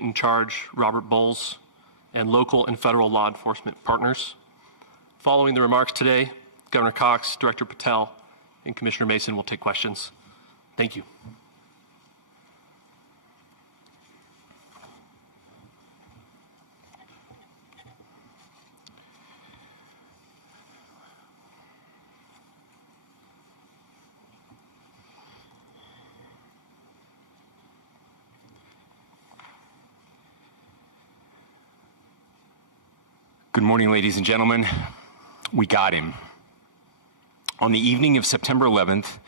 in charge, Robert Bowles, and local and federal law enforcement partners. Following the remarks today, Governor Cox, Director Patel, and Commissioner Mason will take questions. Thank you. Good morning, ladies and gentlemen. We got him. On the evening of September 11th,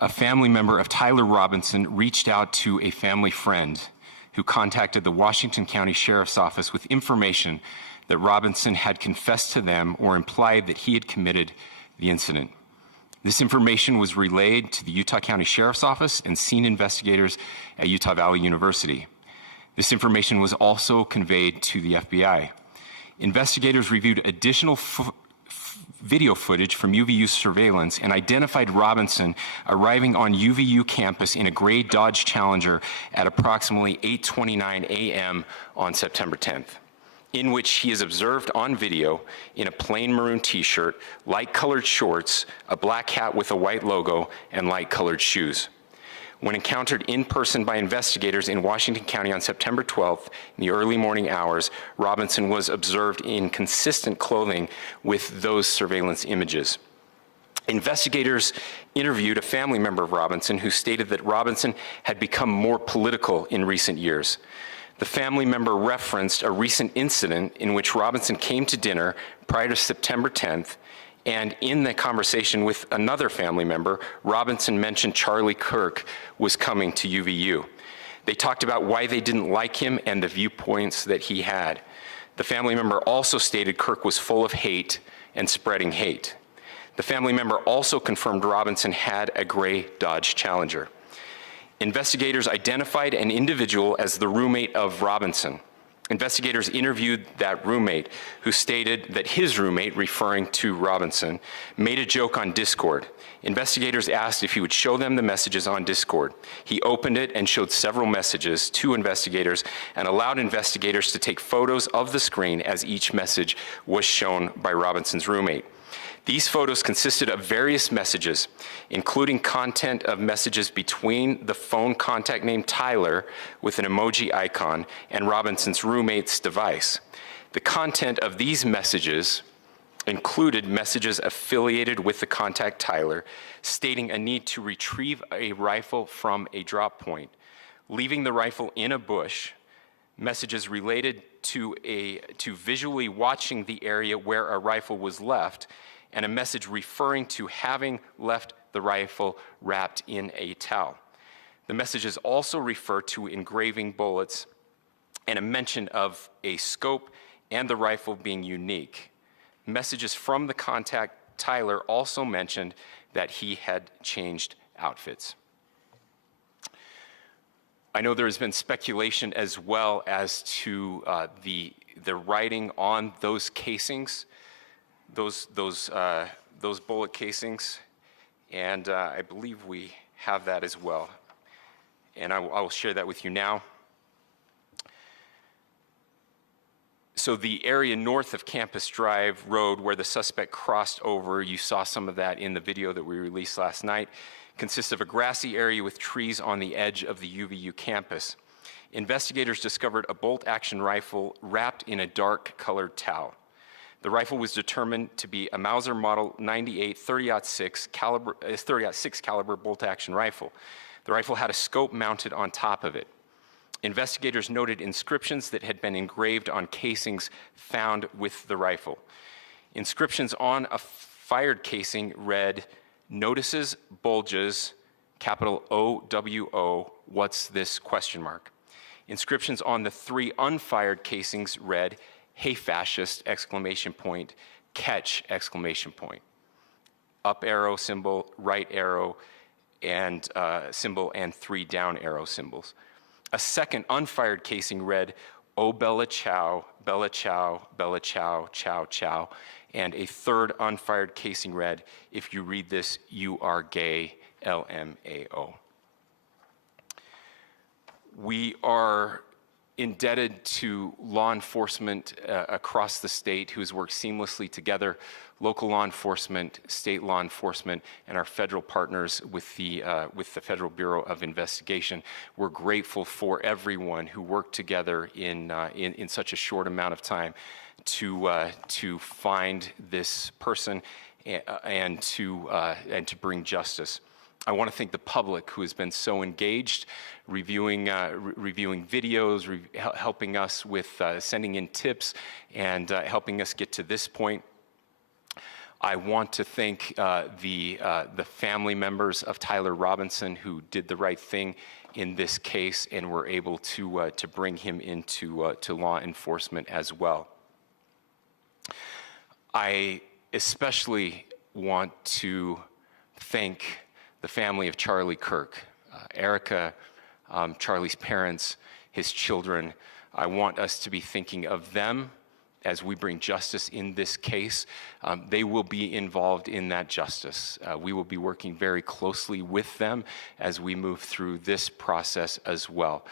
a family member of Tyler Robinson reached out to a family friend who contacted the Washington County Sheriff's Office with information that Robinson had confessed to them or implied that he had committed the incident. This information was relayed to the Utah County Sheriff's Office and scene investigators at Utah Valley University. This information was also conveyed to the FBI. Investigators reviewed additional video footage from UVU surveillance and identified Robinson arriving on UVU campus in a gray Dodge Challenger at approximately 8:29 a.m. on September 10th, in which he is observed on video in a plain maroon t-shirt, light-colored shorts, a black hat with a white logo, and light-colored shoes. When encountered in person by investigators in Washington County on September 12th, in the early morning hours, Robinson was observed in consistent clothing with those surveillance images. Investigators interviewed a family member of Robinson who stated that Robinson had become more political in recent years. The family member referenced a recent incident in which Robinson came to dinner prior to September 10th, and in the conversation with another family member, Robinson mentioned Charlie Kirk was coming to UVU. They talked about why they didn't like him and the viewpoints that he had. The family member also stated Kirk was full of hate and spreading hate. The family member also confirmed Robinson had a gray Dodge Challenger. Investigators identified an individual as the roommate of Robinson. Investigators interviewed that roommate, who stated that his roommate, referring to Robinson, made a joke on Discord. Investigators asked if he would show them the messages on Discord. He opened it and showed several messages to investigators and allowed investigators to take photos of the screen as each message was shown by Robinson's roommate. These photos consisted of various messages, including content of messages between the phone contact named Tyler with an emoji icon and Robinson's roommate's device. The content of these messages included messages affiliated with the contact Tyler, stating a need to retrieve a rifle from a drop point, leaving the rifle in a bush, messages related to visually watching the area where a rifle was left, and a message referring to having left the rifle wrapped in a towel. The messages also refer to engraving bullets and a mention of a scope and the rifle being unique. Messages from the contact Tyler also mentioned that he had changed outfits. I know there has been speculation as well as to the writing on those casings, those bullet casings, and I believe we have that as well. And I will share that with you now. So the area north of Campus Drive Road where the suspect crossed over, you saw some of that in the video that we released last night, consists of a grassy area with trees on the edge of the UVU campus. Investigators discovered a bolt-action rifle wrapped in a dark-colored towel. The rifle was determined to be a Mauser Model 98 30-06 caliber bolt-action rifle. The rifle had a scope mounted on top of it. Investigators noted inscriptions that had been engraved on casings found with the rifle. Inscriptions on a fired casing read, "Notices, bulges, capital OWO, what's this, question mark." Inscriptions on the 3 unfired casings read, "Hey fascist, exclamation point, catch, exclamation point." Up arrow symbol, right arrow and symbol, and 3 down arrow symbols. A second unfired casing read, "Oh Bella Chow, Bella Chow, Bella Chow, Chow Chow." And a third unfired casing read, "If you read this, you are gay, LMAO." We are indebted to law enforcement across the state who has worked seamlessly together, local law enforcement, state law enforcement, and our federal partners with the Federal Bureau of Investigation. We're grateful for everyone who worked together in such a short amount of time to find this person and to bring justice. I want to thank the public who has been so engaged, reviewing videos, helping us with sending in tips, and helping us get to this point. I want to thank the family members of Tyler Robinson who did the right thing in this case and were able to bring him into to law enforcement as well. I especially want to thank the family of Charlie Kirk, Erica, Charlie's parents, his children. I want us to be thinking of them as we bring justice in this case. They will be involved in that justice. We will be working very closely with them as we move through this process as well.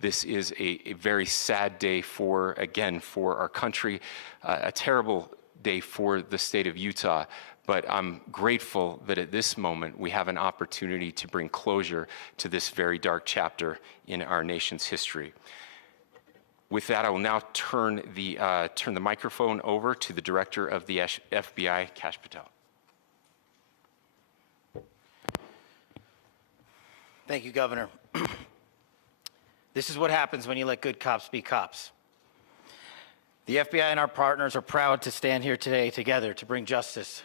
This is a very sad day for our country, a terrible day for the state of Utah. But I'm grateful that at this moment we have an opportunity to bring closure to this very dark chapter in our nation's history. With that, I will now turn the microphone over to the Director of the FBI, Kash Patel. Thank you, Governor. This is what happens when you let good cops be cops. The FBI and our partners are proud to stand here today together to bring justice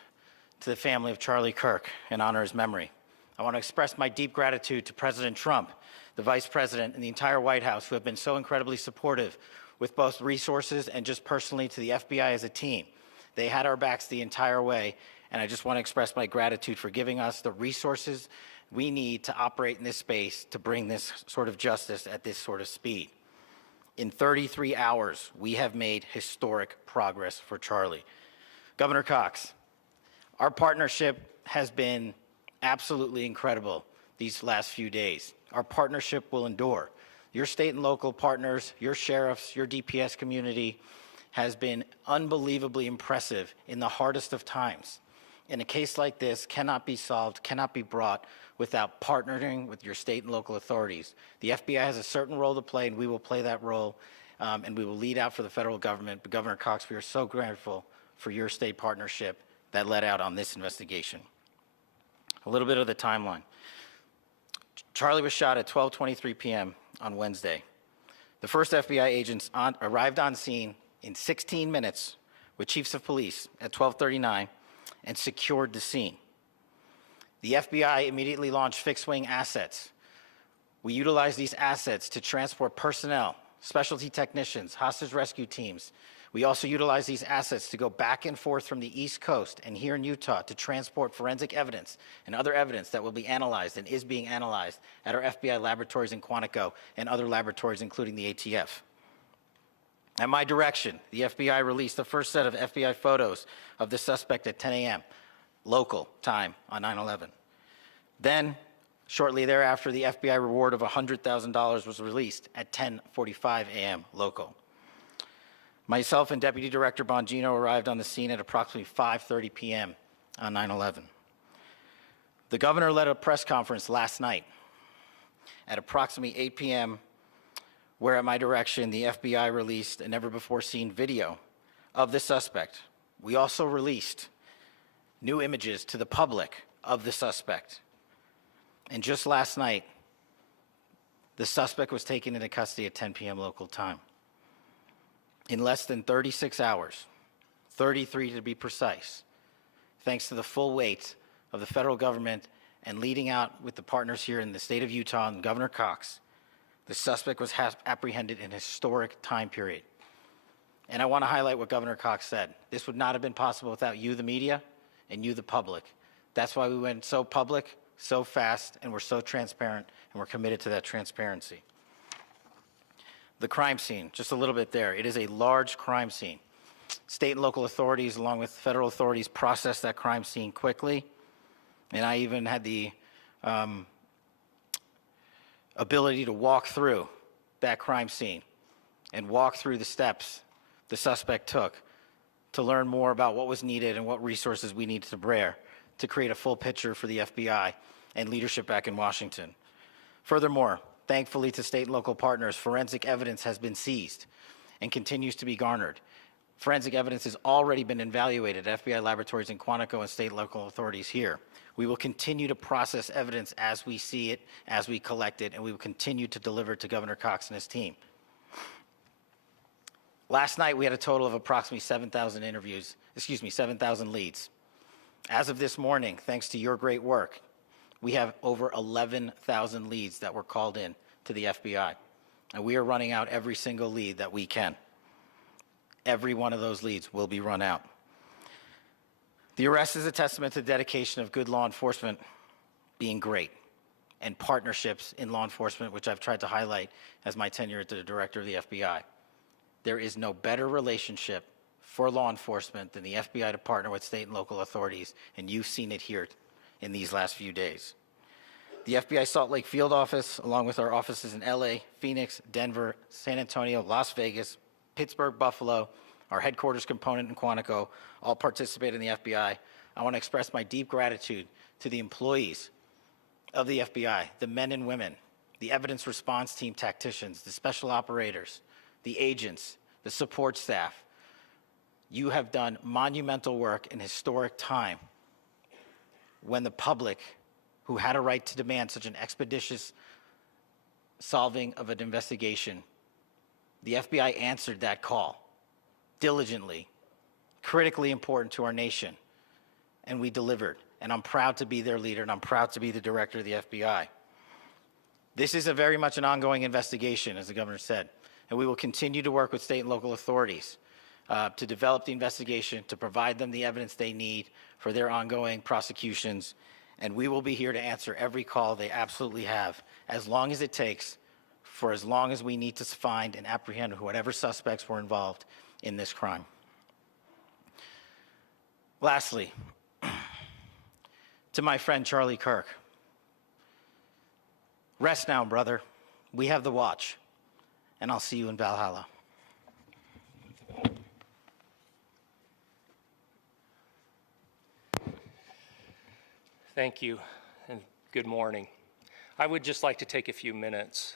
to the family of Charlie Kirk and honor his memory. I want to express my deep gratitude to President Trump, the Vice President, and the entire White House who have been so incredibly supportive with both resources and just personally to the FBI as a team. They had our backs the entire way, and I just want to express my gratitude for giving us the resources we need to operate in this space to bring this sort of justice at this sort of speed. In 33 hours, we have made historic progress for Charlie. Governor Cox, our partnership has been absolutely incredible these last few days. Our partnership will endure. Your state and local partners, your sheriffs, your DPS community has been unbelievably impressive in the hardest of times. And a case like this cannot be solved, cannot be brought without partnering with your state and local authorities. The FBI has a certain role to play, and we will play that role, and we will lead out for the federal government. But Governor Cox, we are so grateful for your state partnership that led out on this investigation. A little bit of the timeline. Charlie was shot at 12:23 p.m. on Wednesday. The first FBI agents arrived on scene in 16 minutes with chiefs of police at 12:39 and secured the scene. The FBI immediately launched fixed-wing assets. We utilized these assets to transport personnel, specialty technicians, hostage rescue teams. We also utilized these assets to go back and forth from the East Coast and here in Utah to transport forensic evidence and other evidence that will be analyzed and is being analyzed at our FBI laboratories in Quantico and other laboratories, including the ATF. At my direction, the FBI released the first set of FBI photos of the suspect at 10 a.m. local time on 9/11. Then, shortly thereafter, the FBI reward of $100,000 was released at 10:45 a.m. local. Myself and Deputy Director Bongino arrived on the scene at approximately 5:30 p.m. on 9/11. The governor led a press conference last night at approximately 8 p.m., where at my direction, the FBI released a never-before-seen video of the suspect. We also released new images to the public of the suspect. And just last night, the suspect was taken into custody at 10 p.m. local time. In less than 36 hours, 33 to be precise, thanks to the full weight of the federal government and leading out with the partners here in the state of Utah and Governor Cox, the suspect was apprehended in a historic time period. And I want to highlight what Governor Cox said. This would not have been possible without you, the media, and you, the public. That's why we went so public, so fast, and we're so transparent, and we're committed to that transparency. The crime scene, just a little bit there. It is a large crime scene. State and local authorities, along with federal authorities, processed that crime scene quickly. And I even had the ability to walk through that crime scene and walk through the steps the suspect took to learn more about what was needed and what resources we needed to bear to create a full picture for the FBI and leadership back in Washington. Furthermore, thankfully to state and local partners, forensic evidence has been seized and continues to be garnered. Forensic evidence has already been evaluated at FBI laboratories in Quantico and state and local authorities here. We will continue to process evidence as we see it, as we collect it, and we will continue to deliver it to Governor Cox and his team. Last night, we had a total of approximately 7,000 leads. As of this morning, thanks to your great work, we have over 11,000 leads that were called in to the FBI. And we are running out every single lead that we can. Every one of those leads will be run out. The arrest is a testament to the dedication of good law enforcement being great and partnerships in law enforcement, which I've tried to highlight as my tenure as the director of the FBI. There is no better relationship for law enforcement than the FBI to partner with state and local authorities, and you've seen it here in these last few days. The FBI Salt Lake Field Office, along with our offices in LA, Phoenix, Denver, San Antonio, Las Vegas, Pittsburgh, Buffalo, our headquarters component in Quantico, all participate in the FBI. I want to express my deep gratitude to the employees of the FBI, the men and women, the evidence response team tacticians, the special operators, the agents, the support staff. You have done monumental work in historic time when the public, who had a right to demand such an expeditious solving of an investigation, the FBI answered that call diligently, critically important to our nation, and we delivered. And I'm proud to be their leader, and I'm proud to be the director of the FBI. This is very much an ongoing investigation, as the governor said, and we will continue to work with state and local authorities to develop the investigation, to provide them the evidence they need for their ongoing prosecutions, and we will be here to answer every call they absolutely have, as long as it takes, for as long as we need to find and apprehend whatever suspects were involved in this crime. Lastly, to my friend Charlie Kirk, rest now, brother. We have the watch, and I'll see you in Valhalla. Thank you, and good morning. I would just like to take a few minutes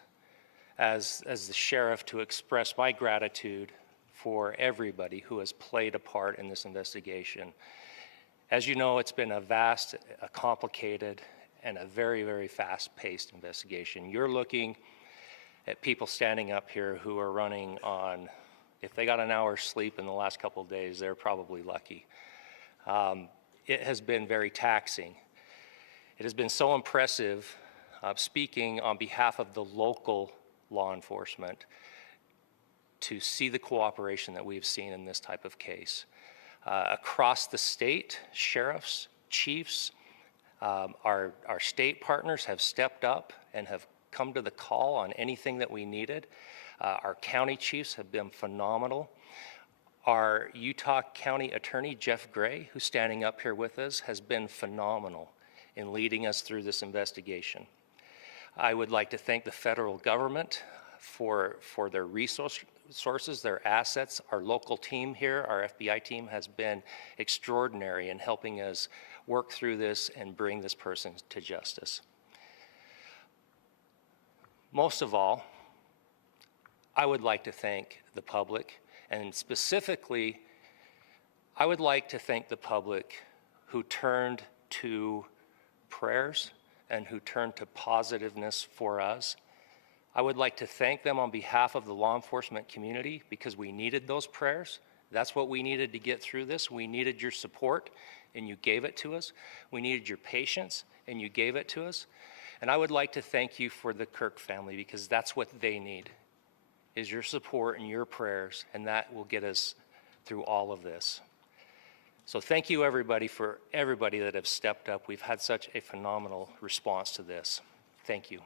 as the sheriff to express my gratitude for everybody who has played a part in this investigation. As you know, it's been a vast, a complicated, and a very, very fast-paced investigation. You're looking at people standing up here who are running on, if they got an hour's sleep in the last couple of days, they're probably lucky. It has been very taxing. It has been so impressive, speaking on behalf of the local law enforcement, to see the cooperation that we've seen in this type of case. Across the state, sheriffs, chiefs, our state partners have stepped up and have come to the call on anything that we needed. Our county chiefs have been phenomenal. Our Utah County Attorney, Jeff Gray, who's standing up here with us, has been phenomenal in leading us through this investigation. I would like to thank the federal government for their resources, their assets. Our local team here, our FBI team, has been extraordinary in helping us work through this and bring this person to justice. Most of all, I would like to thank the public, and specifically, I would like to thank the public who turned to prayers and who turned to positiveness for us. I would like to thank them on behalf of the law enforcement community, because we needed those prayers. That's what we needed to get through this. We needed your support, and you gave it to us. We needed your patience, and you gave it to us. And I would like to thank you for the Kirk family, because that's what they need, is your support and your prayers, and that will get us through all of this. So thank you, everybody, for everybody that have stepped up. We've had such a phenomenal response to this. Thank you.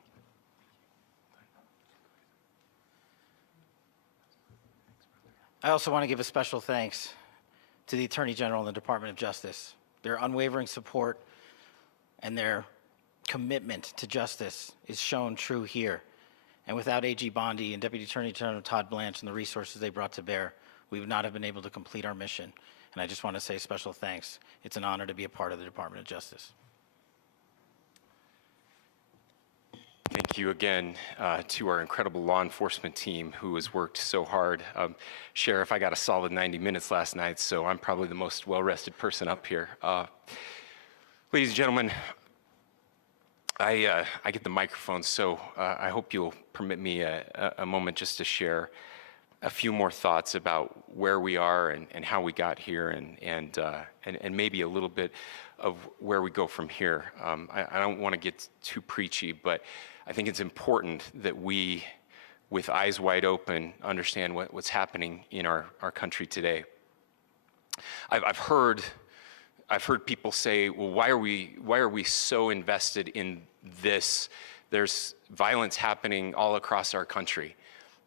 I also want to give a special thanks to the Attorney General and the Department of Justice. Their unwavering support and their commitment to justice is shown true here. And without AG Bondi and Deputy Attorney General Todd Blanche and the resources they brought to bear, we would not have been able to complete our mission. And I just want to say special thanks. It's an honor to be a part of the Department of Justice. Thank you again to our incredible law enforcement team who has worked so hard. Sheriff, I got a solid 90 minutes last night, so I'm probably the most well-rested person up here. Ladies and gentlemen, I get the microphone, so I hope you'll permit me a moment just to share a few more thoughts about where we are and how we got here, and maybe a little bit of where we go from here. I don't want to get too preachy, but I think it's important that we, with eyes wide open, understand what's happening in our country today. I've heard people say, well, why are we so invested in this? There's violence happening all across our country,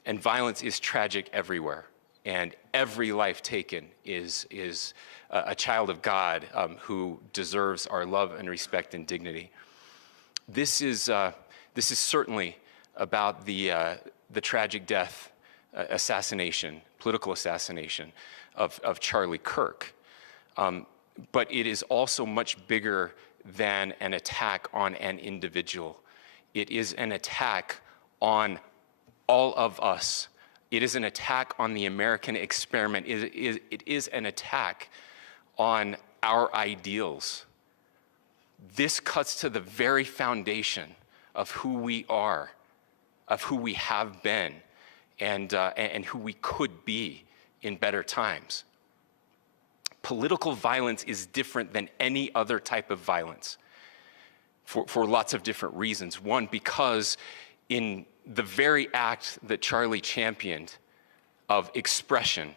and violence is tragic everywhere, and every life taken is a child of God who deserves our love and respect and dignity. This is certainly about the tragic death, political assassination of Charlie Kirk. But it is also much bigger than an attack on an individual. It is an attack on all of us. It is an attack on the American experiment. It is an attack on our ideals. This cuts to the very foundation of who we are, of who we have been, and who we could be in better times. Political violence is different than any other type of violence for lots of different reasons. One, because in the very act that Charlie championed of expression,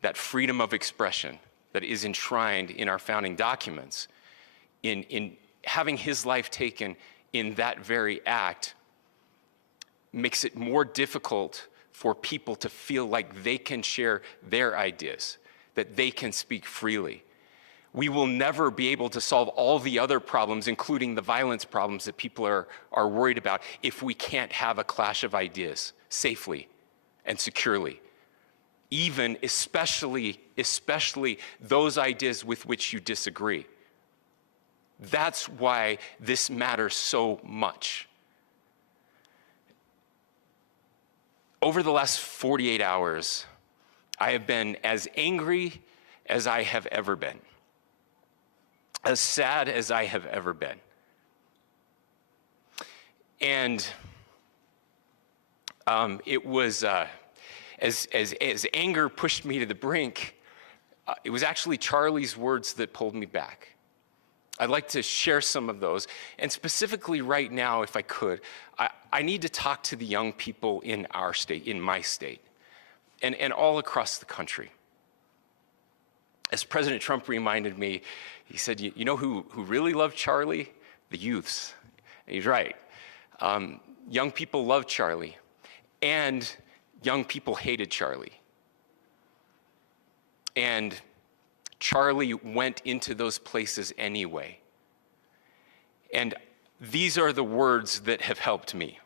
that freedom of expression that is enshrined in our founding documents, in having his life taken in that very act, makes it more difficult for people to feel like they can share their ideas, that they can speak freely. We will never be able to solve all the other problems, including the violence problems that people are worried about, if we can't have a clash of ideas safely and securely. Even, especially those ideas with which you disagree. That's why this matters so much. Over the last 48 hours, I have been as angry as I have ever been, as sad as I have ever been. And it was, as anger pushed me to the brink, it was actually Charlie's words that pulled me back. I'd like to share some of those. And specifically right now, if I could, I need to talk to the young people in our state, in my state, and all across the country. As President Trump reminded me, he said, you know who really loved Charlie? The youths. And he's right. Young people loved Charlie, and young people hated Charlie. And Charlie went into those places anyway. And these are the words that have helped me.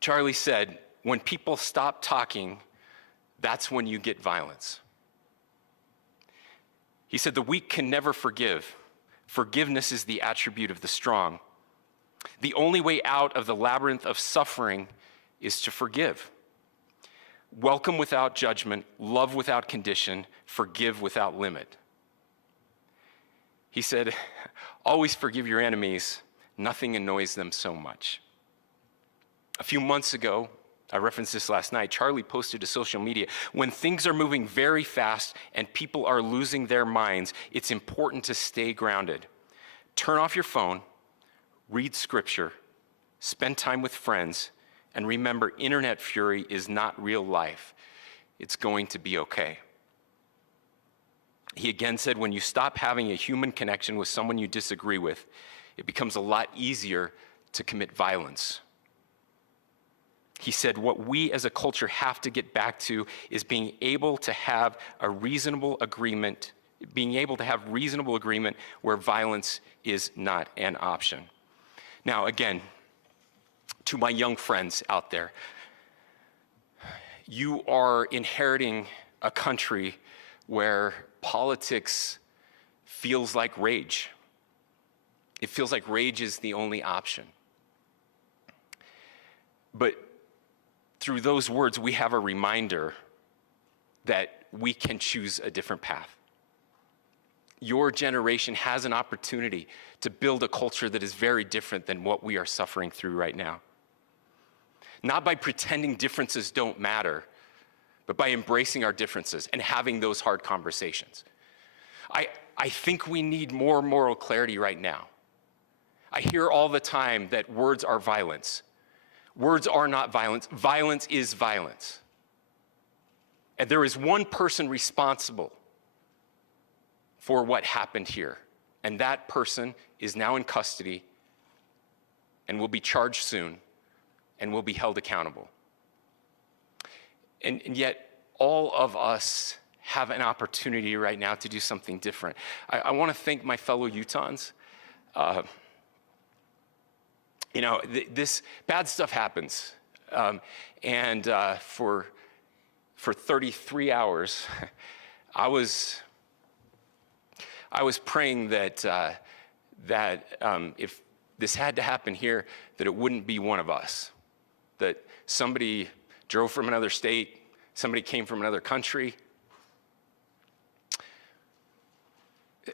Charlie said, when people stop talking, that's when you get violence. He said, the weak can never forgive. Forgiveness is the attribute of the strong. The only way out of the labyrinth of suffering is to forgive. Welcome without judgment, love without condition, forgive without limit. He said, always forgive your enemies. Nothing annoys them so much. A few months ago, I referenced this last night, Charlie posted to social media, when things are moving very fast and people are losing their minds, it's important to stay grounded. Turn off your phone, read scripture, spend time with friends, and remember, internet fury is not real life. It's going to be okay. He again said, when you stop having a human connection with someone you disagree with, it becomes a lot easier to commit violence. He said, what we as a culture have to get back to is being able to have a reasonable agreement, where violence is not an option. Now, again, To my young friends out there, you are inheriting a country where politics feels like rage. It feels like rage is the only option. But through those words, we have a reminder that we can choose a different path. Your generation has an opportunity to build a culture that is very different than what we are suffering through right now. Not by pretending differences don't matter, but by embracing our differences and having those hard conversations. I think we need more moral clarity right now. I hear all the time that words are violence. Words are not violence. Violence is violence. And there is one person responsible for what happened here. And that person is now in custody and will be charged soon and will be held accountable. And yet, all of us have an opportunity right now to do something different. I want to thank my fellow Utahns. This bad stuff happens. For 33 hours, I was praying that if this had to happen here, that it wouldn't be one of us. That somebody drove from another state, somebody came from another country.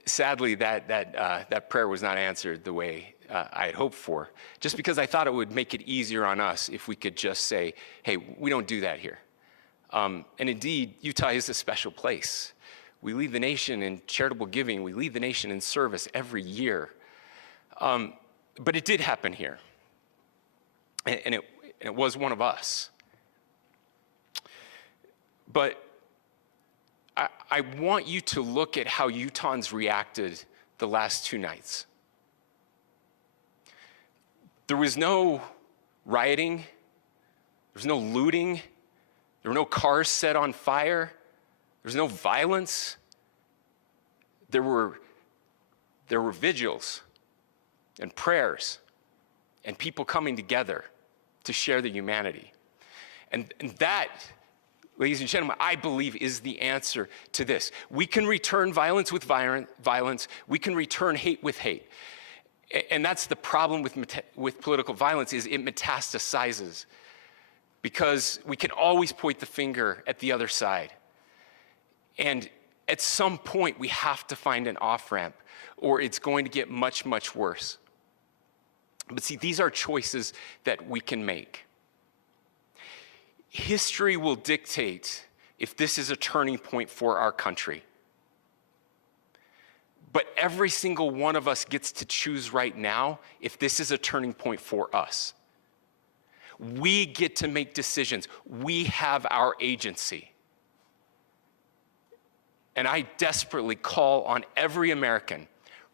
Sadly, that prayer was not answered the way I had hoped for, just because I thought it would make it easier on us if we could just say, hey, we don't do that here. And indeed, Utah is a special place. We lead the nation in charitable giving. We lead the nation in service every year. But it did happen here. And it was one of us. But I want you to look at how Utahns reacted the last 2 nights. There was no rioting. There was no looting. There were no cars set on fire. There was no violence. There were vigils and prayers and people coming together to share the humanity. And that, ladies and gentlemen, I believe is the answer to this. We can return violence with violence. We can return hate with hate. And that's the problem with political violence, is it metastasizes, because we can always point the finger at the other side. And at some point, we have to find an off-ramp, or it's going to get much, much worse. But see, these are choices that we can make. History will dictate if this is a turning point for our country. But every single one of us gets to choose right now if this is a turning point for us. We get to make decisions. We have our agency. And I desperately call on every American,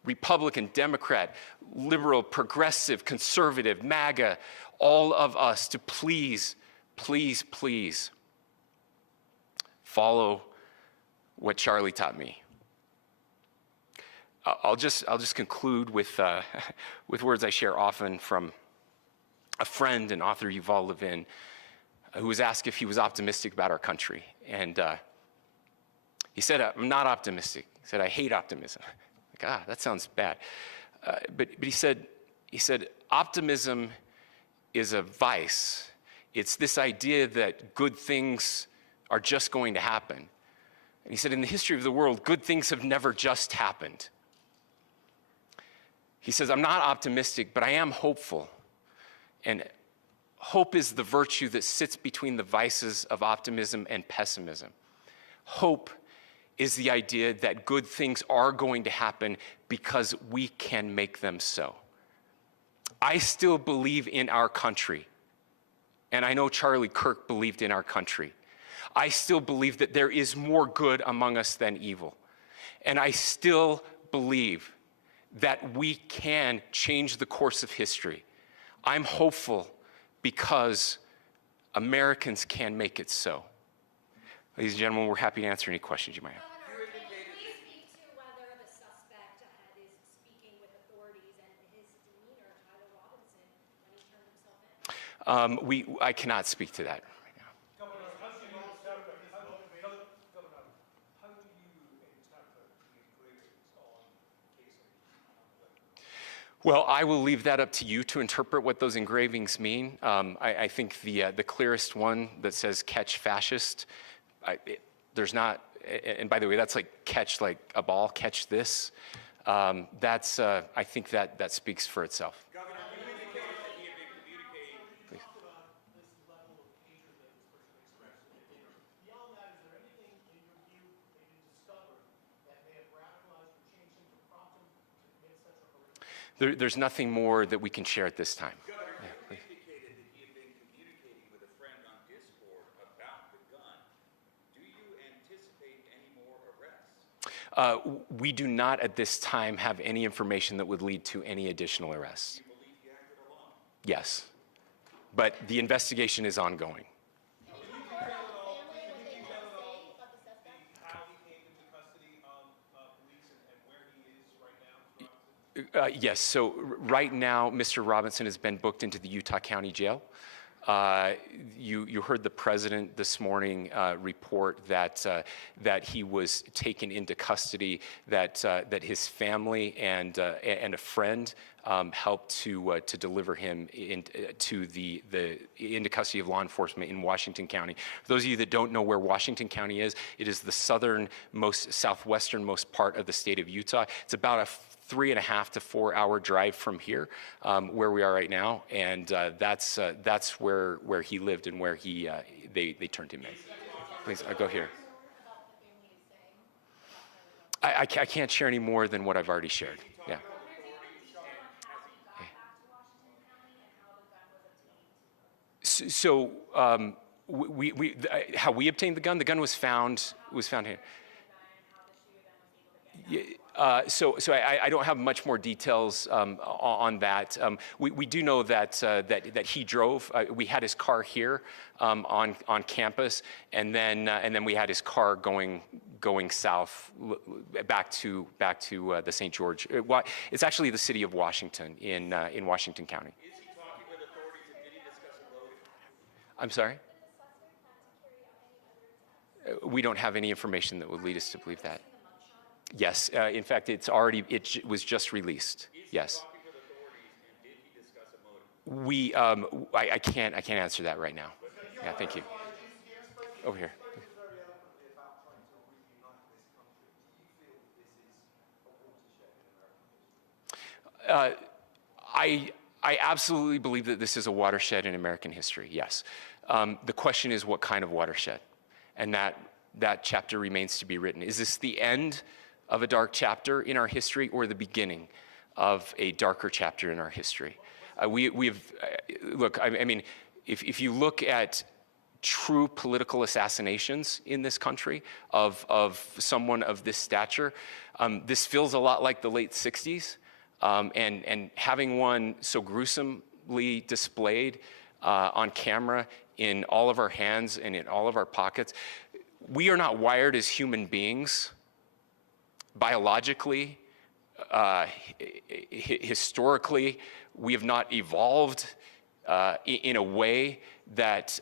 Republican, Democrat, liberal, progressive, conservative, MAGA, all of us to please, please, please follow what Charlie taught me. I'll just conclude with words I share often from a friend and author, Yuval Levin, who was asked if he was optimistic about our country. And he said, I'm not optimistic. He said, I hate optimism. Like, that sounds bad. But he said, optimism is a vice. It's this idea that good things are just going to happen. And he said, in the history of the world, good things have never just happened. He says, I'm not optimistic, but I am hopeful. And hope is the virtue that sits between the vices of optimism and pessimism. Hope is the idea that good things are going to happen because we can make them so. I still believe in our country. And I know Charlie Kirk believed in our country. I still believe that there is more good among us than evil. And I still believe that we can change the course of history. I'm hopeful because Americans can make it so. Ladies and gentlemen, we're happy to answer any questions you might have. Governor, can you please speak to whether the suspect is speaking with authorities and his demeanor, Tyler Robinson, when he turned himself in? I cannot speak to that. Well, I will leave that up to you to interpret what those engravings mean. I think the clearest one that says "catch fascist," there's not, and by the way, that's like catch like a ball, catch this. That's I think that speaks for itself. Governor, you indicated that he had been communicating. Please. About this level of hatred that this person expressed in the dinner. Beyond that, is there anything in your view that you discovered that may have radicalized or changed him to prompt him to commit such a horrific? There's nothing more that we can share at this time. Governor, Yeah, you please. indicated that he had been communicating with a friend on Discord about the gun. Do you anticipate any more arrests? We do not at this time have any information that would lead to any additional arrests. Do you believe he acted alone? Yes, but the investigation is ongoing. How he came into custody of police and where he is right now? Yes, so right now, Mr. Robinson has been booked into the Utah County Jail. You heard the president this morning report that he was taken into custody, that his family and a friend helped to deliver him into custody of law enforcement in Washington County. For those of you that don't know where Washington County is, it is the southwesternmost part of the state of Utah. It's about a 3.5 to 4 hour drive from here, where we are right now, and that's where he lived and where they turned him in. Please, I'll go here. I can't share any more than what I've already shared. Yeah. So how we obtained the gun was found here. So I don't have much more details on that. We do know that he drove. We had his car here on campus, and then we had his car going south back to the St. George. It's actually the city of Washington in Washington County. Is he talking with authorities and did he discuss a loading? I'm sorry? We don't have any information that would lead us to believe that. Yes, in fact, it was just released. Yes. Talking with authorities and did he discuss a motive? I can't answer that right now. Yeah, thank you. Over here. I absolutely believe that this is a watershed in American history, yes. The question is what kind of watershed? And that chapter remains to be written. Is this the end of a dark chapter in our history or the beginning of a darker chapter in our history? Look, I mean, if you look at true political assassinations in this country of someone of this stature, this feels a lot like the late 60s. And having one so gruesomely displayed on camera in all of our hands and in all of our pockets, we are not wired as human beings biologically, historically. We have not evolved in a way that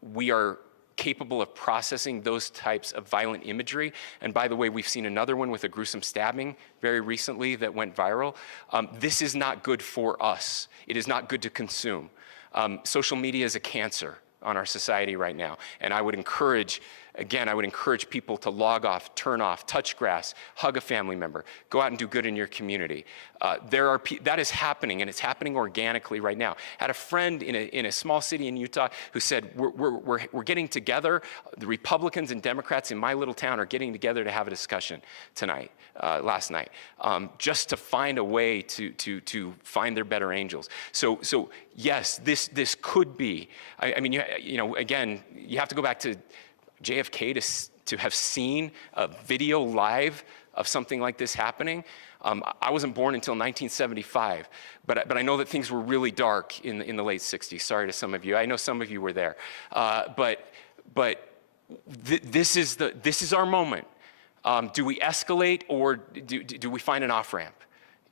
we are capable of processing those types of violent imagery. And by the way, we've seen another one with a gruesome stabbing very recently that went viral. This is not good for us. It is not good to consume. Social media is a cancer on our society right now. And I would encourage people to log off, turn off, touch grass, hug a family member, go out and do good in your community. That is happening, and it's happening organically right now. I had a friend in a small city in Utah who said, we're getting together, the Republicans and Democrats in my little town are getting together to have a discussion last night, just to find a way to find their better angels. So yes, this could be, I mean, again, you have to go back to JFK to have seen a video live of something like this happening. I wasn't born until 1975, but I know that things were really dark in the late 60s. Sorry to some of you. I know some of you were there. This is our moment. Do we escalate or do we find an off-ramp?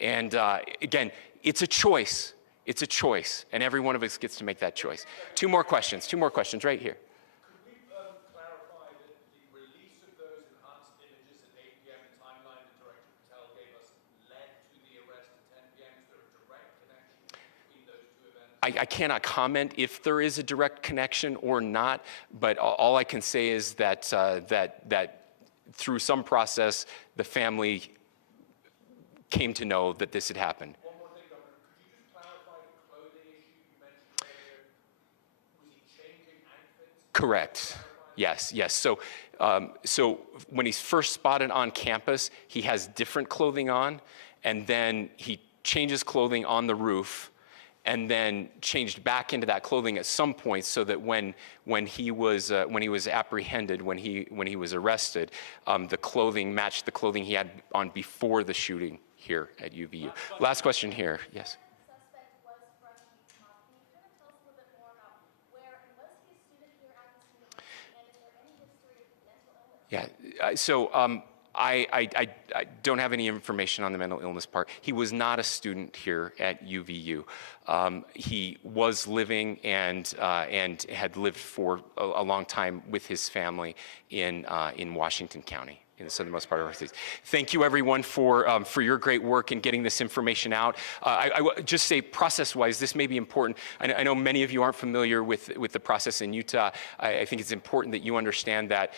And again, it's a choice. It's a choice, and every one of us gets to make that choice. Two more questions right here. Could we clarify that the release of those enhanced images at 8 p.m., the timeline that Director Patel gave us, led to the arrest at 10 p.m.? Is there a direct connection between those two events? I cannot comment if there is a direct connection or not, but all I can say is that through some process, the family came to know that this had happened. One more thing, Governor. Could you just clarify the clothing issue you mentioned earlier? Was he changing outfits? Correct. Yes. So when he's first spotted on campus, he has different clothing on, and then he changes clothing on the roof, and then changed back into that clothing at some point, so that when he was apprehended, when he was arrested, the clothing matched the clothing he had on before the shooting here at UVU. Last question here. Yes. Suspect was from Utah. Can you kind of tell us a little bit more about where, and was he a student here at this university, and is there any history of mental illness? Yeah. So I don't have any information on the mental illness part. He was not a student here at UVU. He was living and had lived for a long time with his family in Washington County, in the southernmost part of our state. Thank you, everyone, for your great work in getting this information out. I would just say, process-wise, this may be important. I know many of you aren't familiar with the process in Utah. I think it's important that you understand that.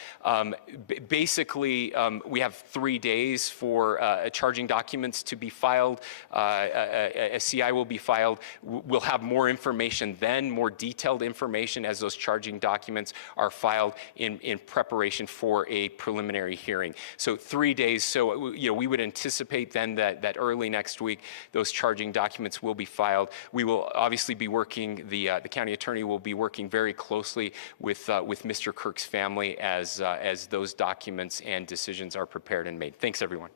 Basically, we have 3 days for charging documents to be filed. A CI will be filed. We'll have more information then, more detailed information as those charging documents are filed in preparation for a preliminary hearing. So 3 days. So we would anticipate then that early next week those charging documents will be filed. We will obviously be working. The county attorney will be working very closely with Mr. Kirk's family as those documents and decisions are prepared and made. Thanks, everyone.